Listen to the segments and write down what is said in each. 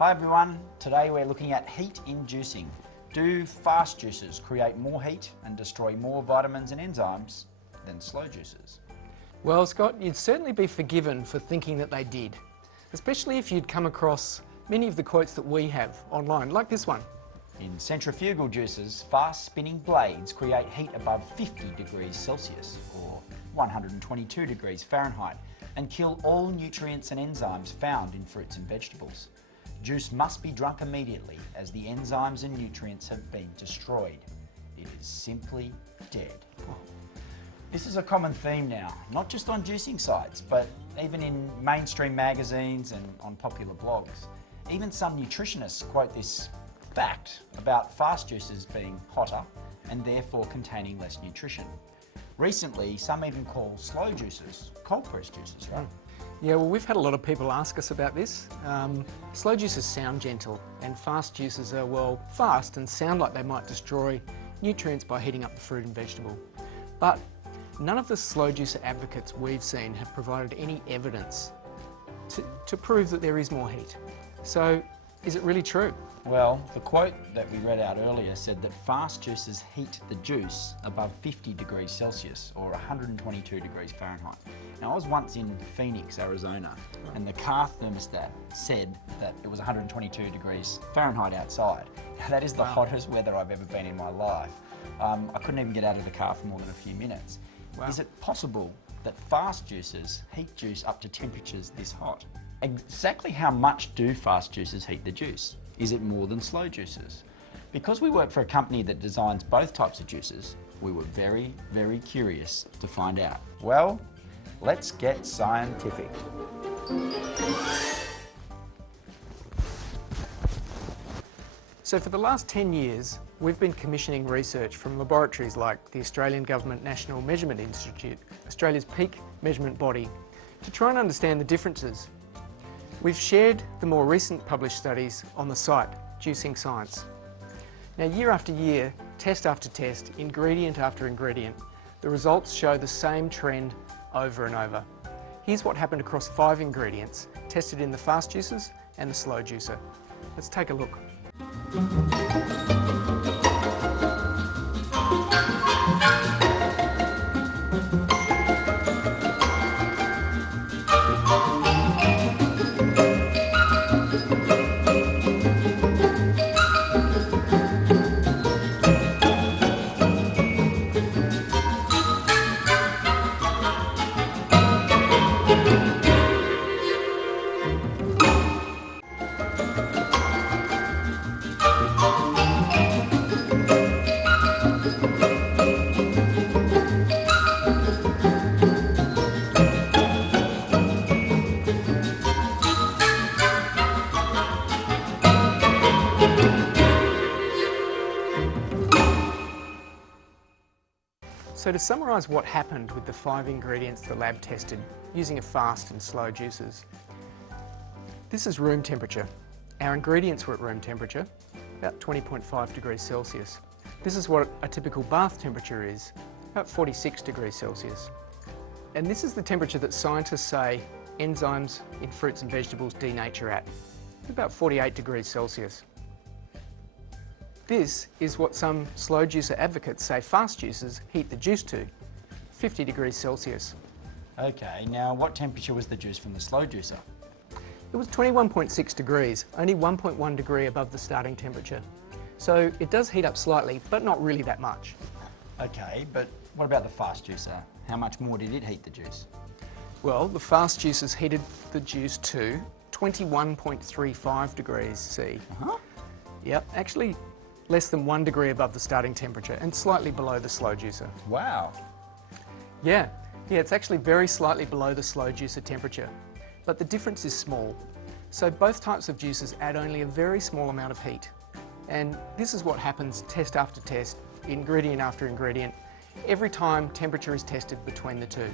Hi everyone, today we're looking at heat in juicing. Do fast juices create more heat and destroy more vitamins and enzymes than slow juices? Well, Scott, you'd certainly be forgiven for thinking that they did, especially if you'd come across many of the quotes that we have online, like this one. In centrifugal juices, fast spinning blades create heat above 50 degrees Celsius or 122 degrees Fahrenheit and kill all nutrients and enzymes found in fruits and vegetables. Juice must be drunk immediately as the enzymes and nutrients have been destroyed. It is simply dead. This is a common theme now, not just on juicing sites, but even in mainstream magazines and on popular blogs. Even some nutritionists quote this fact about fast juices being hotter and therefore containing less nutrition. Recently, some even call slow juices cold press juices, right? Yeah, well, we've had a lot of people ask us about this. Slow juices sound gentle and fast juices are, well, fast and sound like they might destroy nutrients by heating up the fruit and vegetable. But none of the slow juicer advocates we've seen have provided any evidence to prove that there is more heat. So, is it really true? Well, the quote that we read out earlier said that fast juices heat the juice above 50 degrees Celsius or 122 degrees Fahrenheit. Now, I was once in Phoenix, Arizona, and the car thermostat said that it was 122 degrees Fahrenheit outside. Now, that is the hottest weather I've ever been in my life. I couldn't even get out of the car for more than a few minutes. Wow. Is it possible that fast juices heat juice up to temperatures this hot? Exactly how much do fast juices heat the juice? Is it more than slow juices? Because we work for a company that designs both types of juices, we were very, very curious to find out. Well, let's get scientific. So for the last 10 years, we've been commissioning research from laboratories like the Australian Government National Measurement Institute, Australia's peak measurement body, to try and understand the differences. We've shared the more recent published studies on the site, Juicing Science. Now, year after year, test after test, ingredient after ingredient, the results show the same trend over and over. Here's what happened across 5 ingredients tested in the fast juices and the slow juicer. Let's take a look. So to summarise what happened with the 5 ingredients the lab tested using a fast and slow juices. This is room temperature. Our ingredients were at room temperature, about 20.5 degrees Celsius. This is what a typical bath temperature is, about 46 degrees Celsius. And this is the temperature that scientists say enzymes in fruits and vegetables denature at, about 48 degrees Celsius. This is what some slow juicer advocates say fast juices heat the juice to, 50 degrees Celsius. Okay, now what temperature was the juice from the slow juicer? It was 21.6 degrees, only 1.1 degree above the starting temperature. So it does heat up slightly, but not really that much. Okay, but what about the fast juicer? How much more did it heat the juice? Well, the fast juices heated the juice to 21.35 degrees C. Yep, actually less than 1 degree above the starting temperature and slightly below the slow juicer. Wow. Yeah, it's actually very slightly below the slow juicer temperature, but the difference is small. So both types of juices add only a very small amount of heat. And this is what happens test after test, ingredient after ingredient, every time temperature is tested between the two.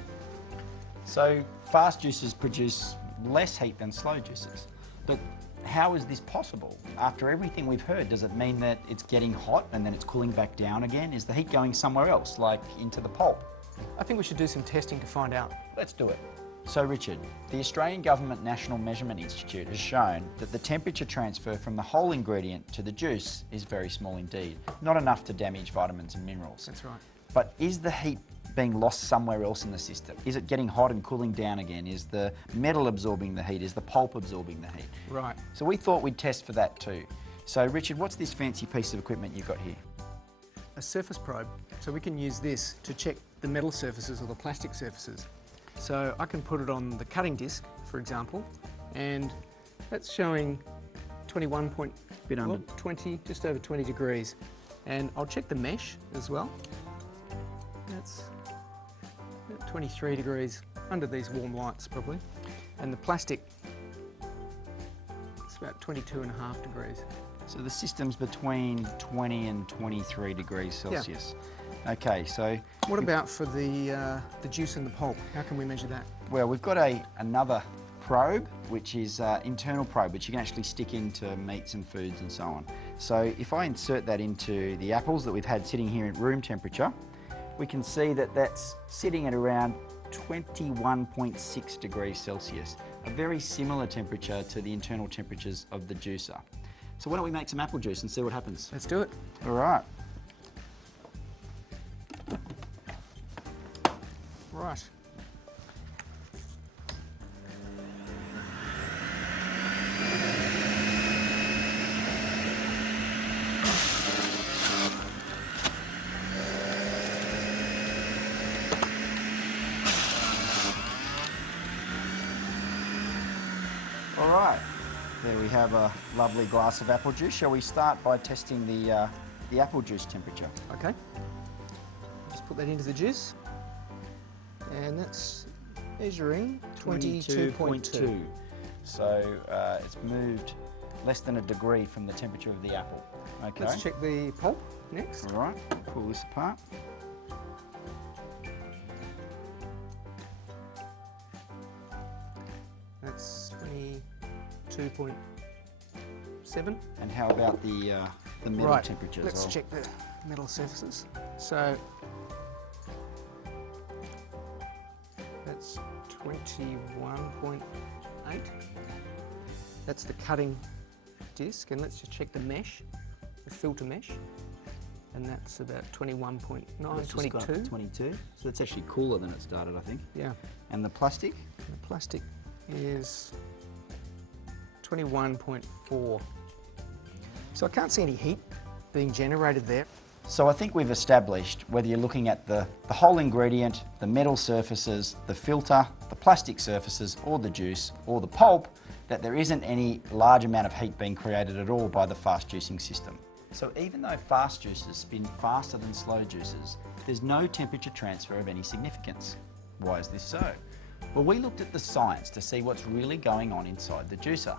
So fast juices produce less heat than slow juices, but how is this possible? After everything we've heard, does it mean that it's getting hot and then it's cooling back down again? Is the heat going somewhere else, like into the pulp? I think we should do some testing to find out. Let's do it. So Richard, the Australian Government National Measurement Institute has shown that the temperature transfer from the whole ingredient to the juice is very small indeed, not enough to damage vitamins and minerals. That's right. But is the heat being lost somewhere else in the system? Is it getting hot and cooling down again? Is the metal absorbing the heat? Is the pulp absorbing the heat? Right. So we thought we'd test for that too. So Richard, what's this fancy piece of equipment you've got here? A surface probe. So we can use this to check the metal surfaces or the plastic surfaces. So I can put it on the cutting disc, for example, and that's showing 20, just over 20 degrees. And I'll check the mesh as well. That's 23 degrees under these warm lights probably. And the plastic, it's about 22.5 degrees. So the system's between 20 and 23 degrees Celsius. Yeah. Okay, so... What about for the juice and the pulp? How can we measure that? Well, we've got another probe, which is internal probe, which you can actually stick into meats and foods and so on. So if I insert that into the apples that we've had sitting here at room temperature, we can see that that's sitting at around 21.6 degrees Celsius, a very similar temperature to the internal temperatures of the juicer. So why don't we make some apple juice and see what happens? Let's do it. All right. Right. All right, there we have a lovely glass of apple juice. Shall we start by testing the apple juice temperature? Okay. Just put that into the juice. And that's measuring 22.2. So it's moved less than a degree from the temperature of the apple. Okay. Let's check the pulp next. All right, pull this apart. That's 22.7. And how about the metal right. temperatures? Let's check the metal surfaces. So that's 21.8. That's the cutting disc, and let's just check the mesh, the filter mesh, and that's about 21.9, 22. 22. So that's actually cooler than it started, I think. Yeah. And the plastic? The plastic is 21.4. So I can't see any heat being generated there. So I think we've established, whether you're looking at the whole ingredient, the metal surfaces, the filter, the plastic surfaces, or the juice, or the pulp, that there isn't any large amount of heat being created at all by the fast juicing system. So even though fast juices spin faster than slow juices, there's no temperature transfer of any significance. Why is this so? Well, we looked at the science to see what's really going on inside the juicer.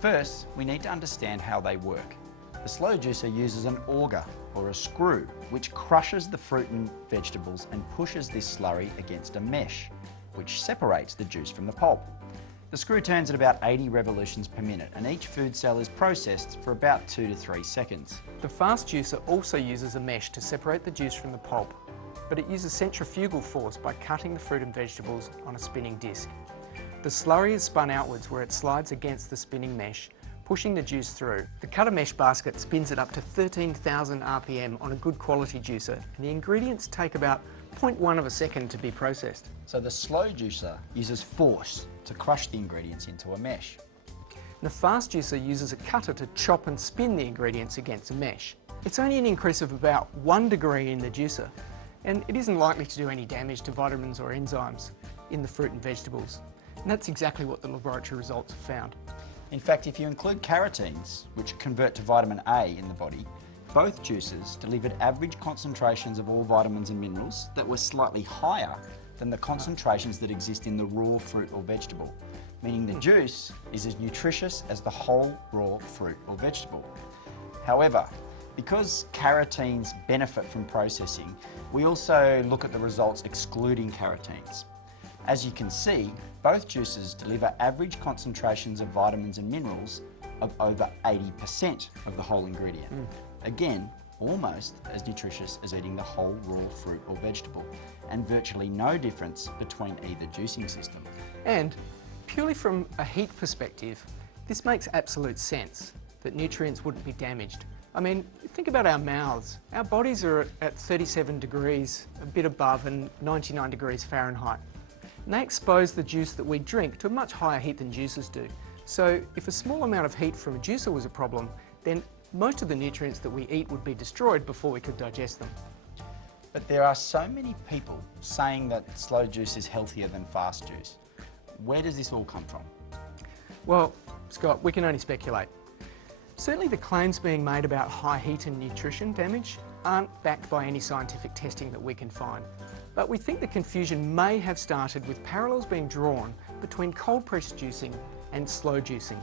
First, we need to understand how they work. The slow juicer uses an auger, or a screw, which crushes the fruit and vegetables and pushes this slurry against a mesh, which separates the juice from the pulp. The screw turns at about 80 revolutions per minute, and each food cell is processed for about 2 to 3 seconds. The fast juicer also uses a mesh to separate the juice from the pulp, but it uses centrifugal force by cutting the fruit and vegetables on a spinning disc. The slurry is spun outwards where it slides against the spinning mesh, pushing the juice through. The cutter mesh basket spins it up to 13,000 RPM on a good quality juicer, and the ingredients take about 0.1 of a second to be processed. So the slow juicer uses force to crush the ingredients into a mesh. The fast juicer uses a cutter to chop and spin the ingredients against a mesh. It's only an increase of about 1 degree in the juicer, and it isn't likely to do any damage to vitamins or enzymes in the fruit and vegetables. And that's exactly what the laboratory results have found. In fact, if you include carotenes, which convert to vitamin A in the body, both juices delivered average concentrations of all vitamins and minerals that were slightly higher than the concentrations that exist in the raw fruit or vegetable, meaning the juice is as nutritious as the whole raw fruit or vegetable. However, because carotenes benefit from processing, we also look at the results excluding carotenes. As you can see, both juices deliver average concentrations of vitamins and minerals of over 80% of the whole ingredient. Again, almost as nutritious as eating the whole raw fruit or vegetable, and virtually no difference between either juicing system. And purely from a heat perspective, this makes absolute sense that nutrients wouldn't be damaged. I mean, think about our mouths. Our bodies are at 37 degrees, a bit above, and 99 degrees Fahrenheit. And they expose the juice that we drink to a much higher heat than juicers do. So if a small amount of heat from a juicer was a problem, then most of the nutrients that we eat would be destroyed before we could digest them. But there are so many people saying that slow juice is healthier than fast juice. Where does this all come from? Well, Scott, we can only speculate. Certainly the claims being made about high heat and nutrition damage aren't backed by any scientific testing that we can find. But we think the confusion may have started with parallels being drawn between cold press juicing and slow juicing.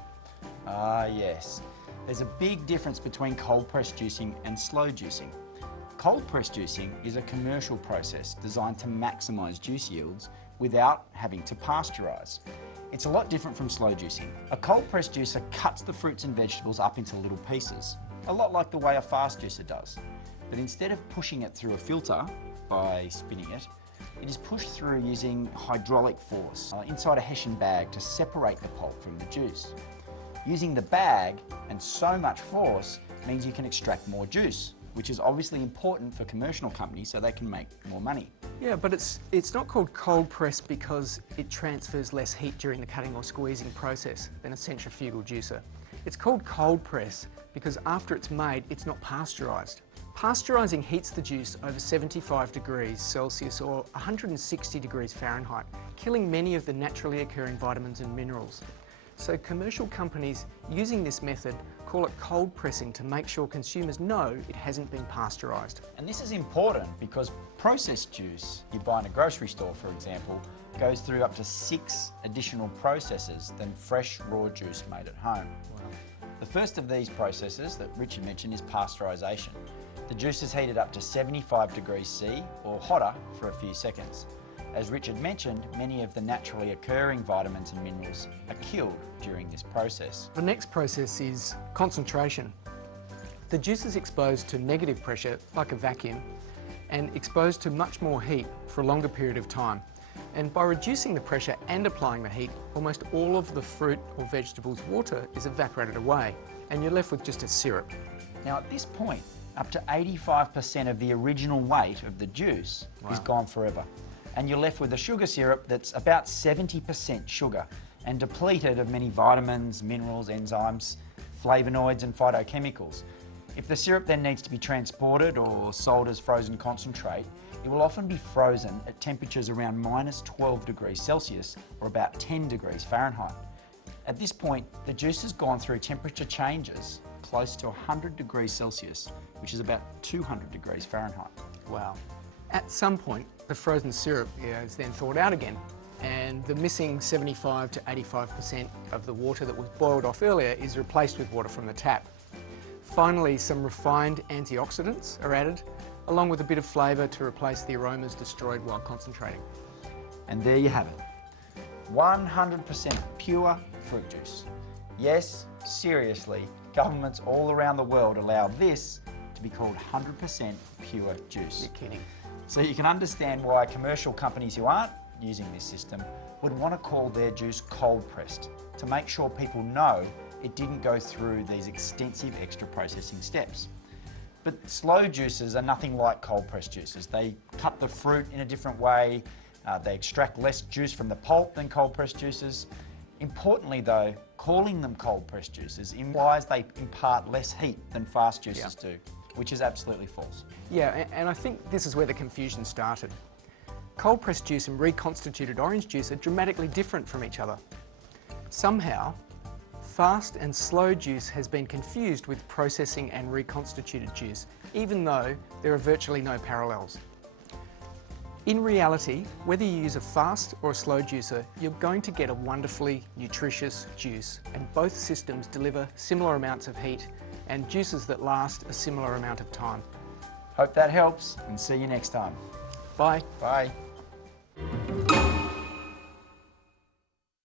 Ah, yes. There's a big difference between cold press juicing and slow juicing. Cold press juicing is a commercial process designed to maximise juice yields without having to pasteurise. It's a lot different from slow juicing. A cold press juicer cuts the fruits and vegetables up into little pieces, a lot like the way a fast juicer does. But instead of pushing it through a filter by spinning it, it is pushed through using hydraulic force inside a Hessian bag to separate the pulp from the juice. Using the bag and so much force means you can extract more juice, which is obviously important for commercial companies so they can make more money. Yeah, but it's not called cold press because it transfers less heat during the cutting or squeezing process than a centrifugal juicer. It's called cold press because after it's made, it's not pasteurised. Pasteurising heats the juice over 75 degrees Celsius or 160 degrees Fahrenheit, killing many of the naturally occurring vitamins and minerals. So commercial companies using this method call it cold pressing to make sure consumers know it hasn't been pasteurised. And this is important because processed juice you buy in a grocery store, for example, goes through up to 6 additional processes than fresh raw juice made at home. Wow. The first of these processes that Richard mentioned is pasteurisation. The juice is heated up to 75 degrees C or hotter for a few seconds. As Richard mentioned, many of the naturally occurring vitamins and minerals are killed during this process. The next process is concentration. The juice is exposed to negative pressure, like a vacuum, and exposed to much more heat for a longer period of time. And by reducing the pressure and applying the heat, almost all of the fruit or vegetable's water is evaporated away, and you're left with just a syrup. Now at this point, up to 85% of the original weight of the juice is gone forever. And you're left with a sugar syrup that's about 70% sugar and depleted of many vitamins, minerals, enzymes, flavonoids and phytochemicals. If the syrup then needs to be transported or sold as frozen concentrate, it will often be frozen at temperatures around minus 12 degrees Celsius or about 10 degrees Fahrenheit. At this point, the juice has gone through temperature changes close to 100 degrees Celsius, which is about 200 degrees Fahrenheit. Wow. At some point, the frozen syrup is then thawed out again, and the missing 75 to 85% of the water that was boiled off earlier is replaced with water from the tap. Finally, some refined antioxidants are added, along with a bit of flavour to replace the aromas destroyed while concentrating. And there you have it. 100% pure fruit juice. Yes, seriously, governments all around the world allow this to be called 100% pure juice. You're kidding. So you can understand why commercial companies who aren't using this system would want to call their juice cold pressed to make sure people know it didn't go through these extensive extra processing steps. But slow juices are nothing like cold pressed juices. They cut the fruit in a different way, they extract less juice from the pulp than cold pressed juices. Importantly though, calling them cold pressed juices implies they impart less heat than fast juices do, which is absolutely false. Yeah, and I think this is where the confusion started. Cold pressed juice and reconstituted orange juice are dramatically different from each other. Somehow, fast and slow juice has been confused with processing and reconstituted juice, even though there are virtually no parallels. In reality, whether you use a fast or a slow juicer, you're going to get a wonderfully nutritious juice, and both systems deliver similar amounts of heat and juices that last a similar amount of time. Hope that helps and see you next time. Bye. Bye.